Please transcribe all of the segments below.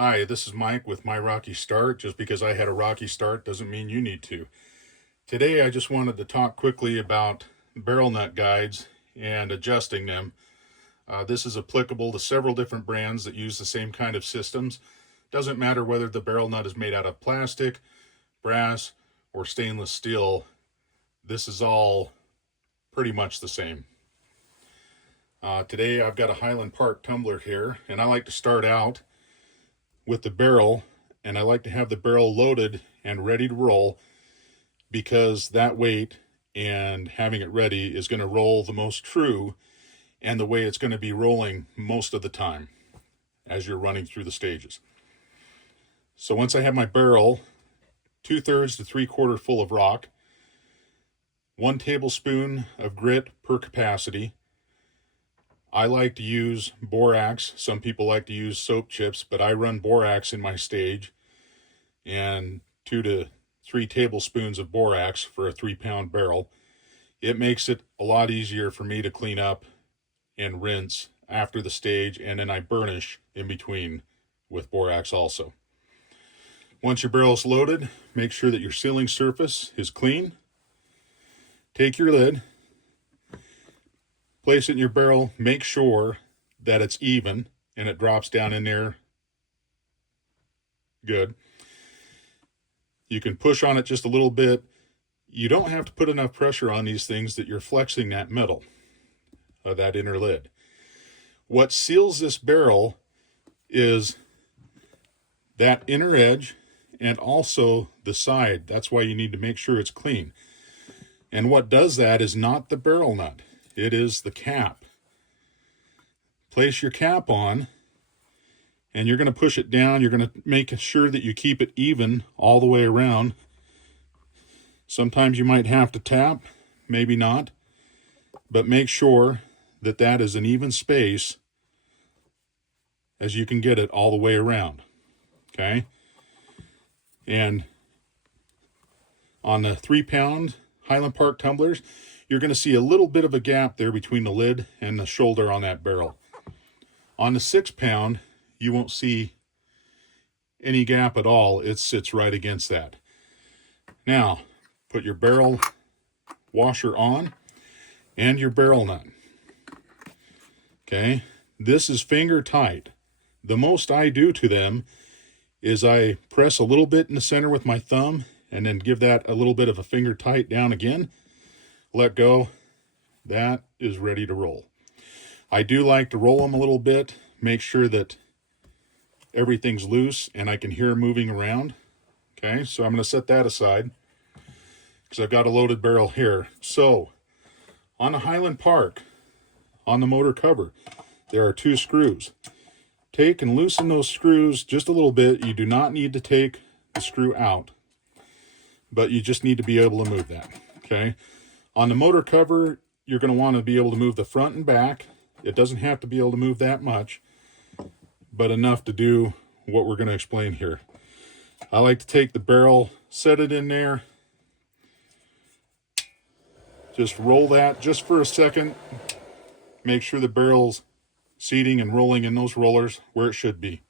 Hi, this is Mike with My Rocky Start. Just because I had a rocky start doesn't mean you need to. Today I just wanted to talk quickly about barrel nut guides and adjusting them. This is applicable to several different brands that use the same kind of systems. Doesn't matter whether the barrel nut is made out of plastic, brass, or stainless steel. This is all pretty much the same. Today I've got a Highland Park tumbler here, and I like to start out with the barrel, and I like to have the barrel loaded and ready to roll, because that weight and having it ready is going to roll the most true and the way it's going to be rolling most of the time as you're running through the stages. So once I have my barrel 2/3 to 3/4 full of rock, 1 tablespoon of grit per capacity. I like to use borax. Some people like to use soap chips, but I run borax in my stage, and 2 to 3 tablespoons of borax for a 3-pound barrel. It makes it a lot easier for me to clean up and rinse after the stage, and then I burnish in between with borax also. Once your barrel is loaded, make sure that your sealing surface is clean. Take your lid, place it in your barrel, make sure that it's even and it drops down in there good. You can push on it just a little bit. You don't have to put enough pressure on these things that you're flexing that metal, that inner lid. What seals this barrel is that inner edge and also the side. That's why you need to make sure it's clean. And what does that is not the barrel nut. It is the cap. Place your cap on, and you're going to push it down. You're going to make sure that you keep it even all the way around. Sometimes you might have to tap, maybe not, but make sure that that is an even space as you can get it all the way around. Okay? And on the 3-pound Highland Park tumblers, you're going to see a little bit of a gap there between the lid and the shoulder on that barrel. On the 6-pound, you won't see any gap at all. It sits right against that. Now, put your barrel washer on and your barrel nut. Okay, this is finger tight. The most I do to them is I press a little bit in the center with my thumb and then give that a little bit of a finger tight down again. Let go. That is ready to roll. I do like to roll them a little bit, make sure that everything's loose and I can hear moving around. Okay, so I'm going to set that aside because I've got a loaded barrel here. So on the Highland Park, on the motor cover, there are 2 screws. Take and loosen those screws just a little bit. You do not need to take the screw out, but you just need to be able to move that. Okay. On the motor cover, you're going to want to be able to move the front and back. It doesn't have to be able to move that much, but enough to do what we're going to explain here. I like to take the barrel, set it in there, just roll that just for a second. Make sure the barrel's seating and rolling in those rollers where it should be.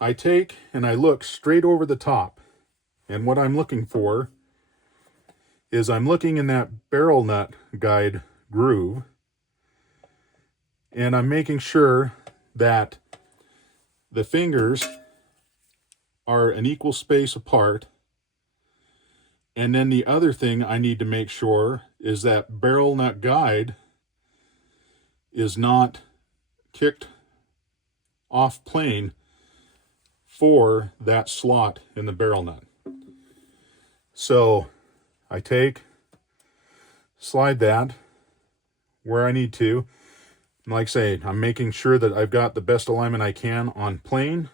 I take and I look straight over the top, and what I'm looking for is I'm looking in that barrel nut guide groove, and I'm making sure that the fingers are an equal space apart. And then the other thing I need to make sure is that barrel nut guide is not kicked off plane for that slot in the barrel nut. So I take, slide that where I need to. And like I say, I'm making sure that I've got the best alignment I can on plane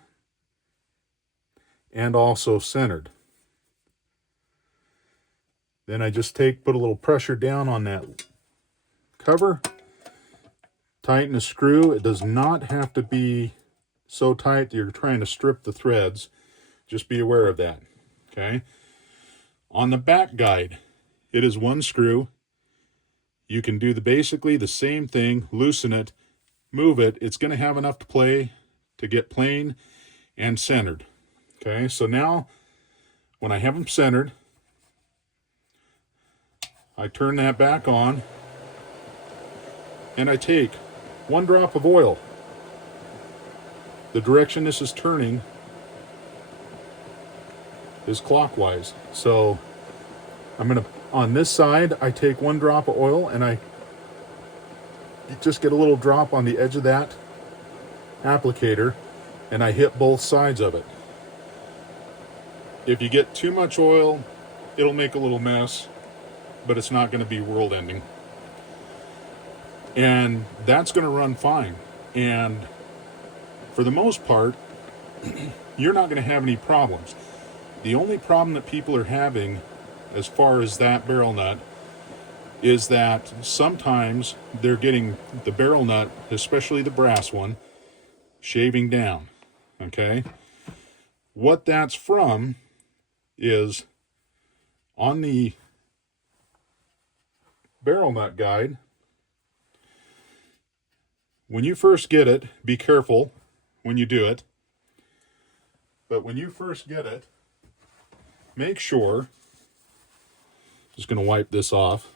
and also centered. Then I just put a little pressure down on that cover, tighten the screw. It does not have to be so tight that you're trying to strip the threads. Just be aware of that. Okay. On the back guide, it is 1 screw. You can do basically the same thing, loosen it, move it. It's going to have enough to play to get plain and centered. Okay, so now when I have them centered, I turn that back on and I take 1 drop of oil. The direction this is turning is clockwise. So I'm going to, on this side, I take 1 drop of oil and I just get a little drop on the edge of that applicator and I hit both sides of it. If you get too much oil, it'll make a little mess, but it's not going to be world ending. And that's going to run fine. And for the most part, you're not going to have any problems. The only problem that people are having as far as that barrel nut is that sometimes they're getting the barrel nut, especially the brass one, shaving down. Okay? What that's from is on the barrel nut guide. When you first get it, be careful when you do it. But when you first get it, make sure, just going to wipe this off.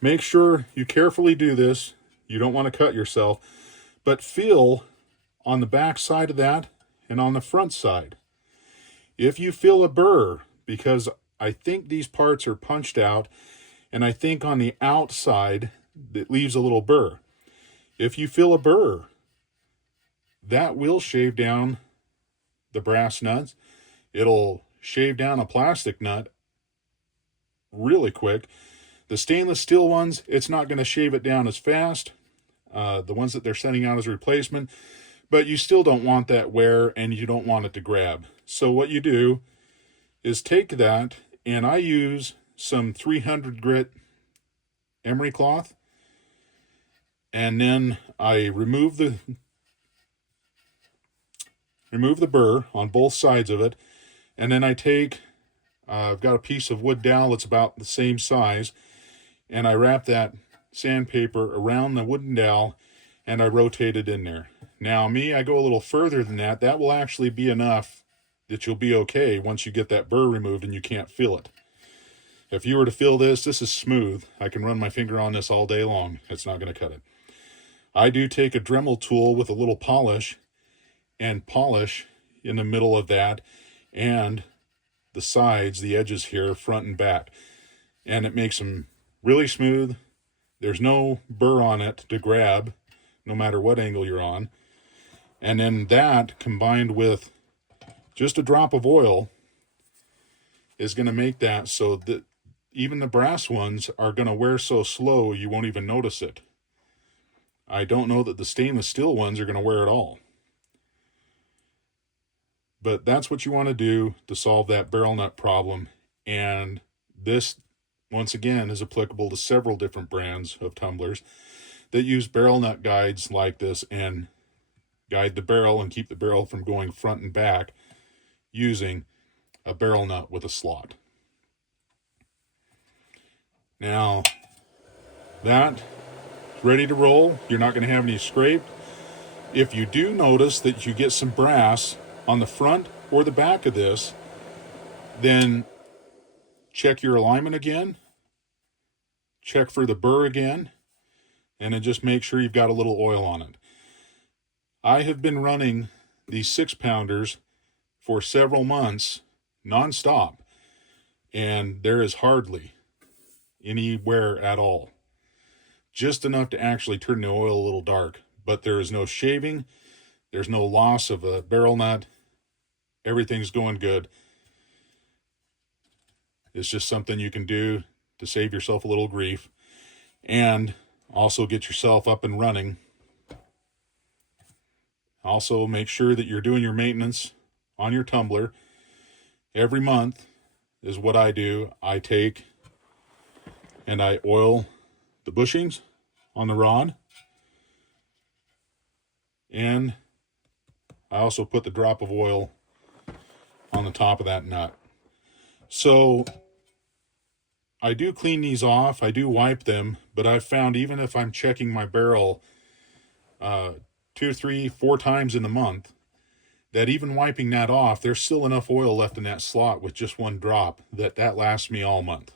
Make sure you carefully do this. You don't want to cut yourself, but feel on the back side of that and on the front side. If you feel a burr, because I think these parts are punched out, and I think on the outside it leaves a little burr. If you feel a burr, that will shave down the brass nuts. It'll shave down a plastic nut really quick. The stainless steel ones, it's not going to shave it down as fast. The ones that they're sending out as a replacement, but you still don't want that wear and you don't want it to grab. So what you do is take that, and I use some 300 grit emery cloth, and then I remove the burr on both sides of it, and then I take, I've got a piece of wood dowel that's about the same size, and I wrap that sandpaper around the wooden dowel, and I rotate it in there. Now I go a little further than that. That will actually be enough that you'll be okay once you get that burr removed and you can't feel it. If you were to feel this is smooth. I can run my finger on this all day long. It's not going to cut it. I do take a Dremel tool with a little polish and polish in the middle of that and the sides, the edges here, front and back. And it makes them really smooth. There's no burr on it to grab, no matter what angle you're on. And then that, combined with just a drop of oil, is going to make that so that even the brass ones are going to wear so slow you won't even notice it. I don't know that the stainless steel ones are going to wear at all. But that's what you want to do to solve that barrel nut problem. And this, once again, is applicable to several different brands of tumblers that use barrel nut guides like this and guide the barrel and keep the barrel from going front and back using a barrel nut with a slot. Now, that is ready to roll. You're not going to have any scrape. If you do notice that you get some brass on the front or the back of this, then check your alignment again, check for the burr again, and then just make sure you've got a little oil on it. I have been running these 6-pounders for several months non-stop, and there is hardly any wear at all. Just enough to actually turn the oil a little dark, but there is no shaving, there's no loss of a barrel nut. Everything's going good. It's just something you can do to save yourself a little grief and also get yourself up and running. Also, make sure that you're doing your maintenance on your tumbler. Every month is what I do. I take and I oil the bushings on the rod, and I also put the drop of oil on the top of that nut. So I do clean these off, I do wipe them, but I've found even if I'm checking my barrel 2, 3, 4 times in the month, that even wiping that off, there's still enough oil left in that slot with just one drop that lasts me all month.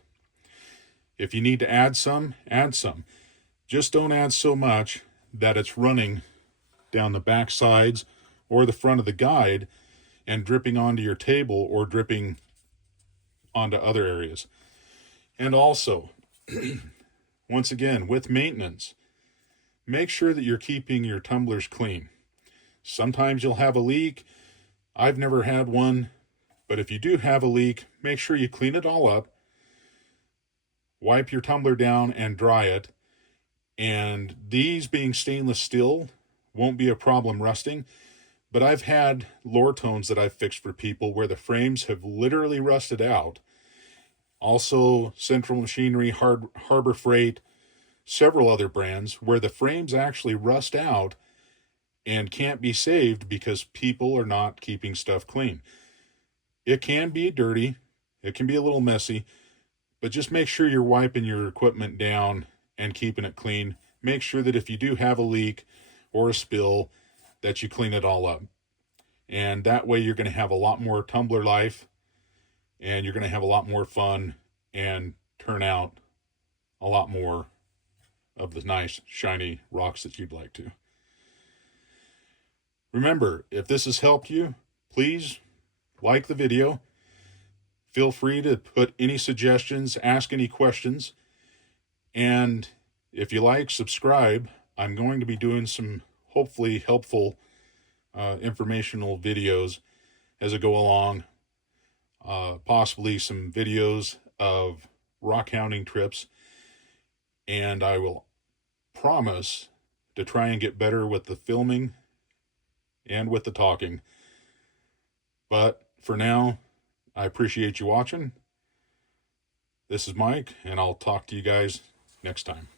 If you need to add some, add some. Just don't add so much that it's running down the back sides or the front of the guide and dripping onto your table or dripping onto other areas. And also, once again, with maintenance, make sure that you're keeping your tumblers clean. Sometimes you'll have a leak. I've never had one, but if you do have a leak, make sure you clean it all up, wipe your tumbler down and dry it. And these being stainless steel won't be a problem rusting, but I've had Lortones that I've fixed for people where the frames have literally rusted out. Also, Central Machinery, Harbor Freight, several other brands where the frames actually rust out and can't be saved because people are not keeping stuff clean. It can be dirty, it can be a little messy, but just make sure you're wiping your equipment down and keeping it clean. Make sure that if you do have a leak or a spill, that you clean it all up. And that way you're going to have a lot more tumbler life, and you're going to have a lot more fun and turn out a lot more of the nice, shiny rocks that you'd like to. Remember, if this has helped you, please like the video. Feel free to put any suggestions, ask any questions, and if you like, subscribe. I'm going to be doing some hopefully helpful informational videos as I go along, possibly some videos of rock hounding trips, and I will promise to try and get better with the filming and with the talking. But for now, I appreciate you watching. This is Mike, and I'll talk to you guys next time.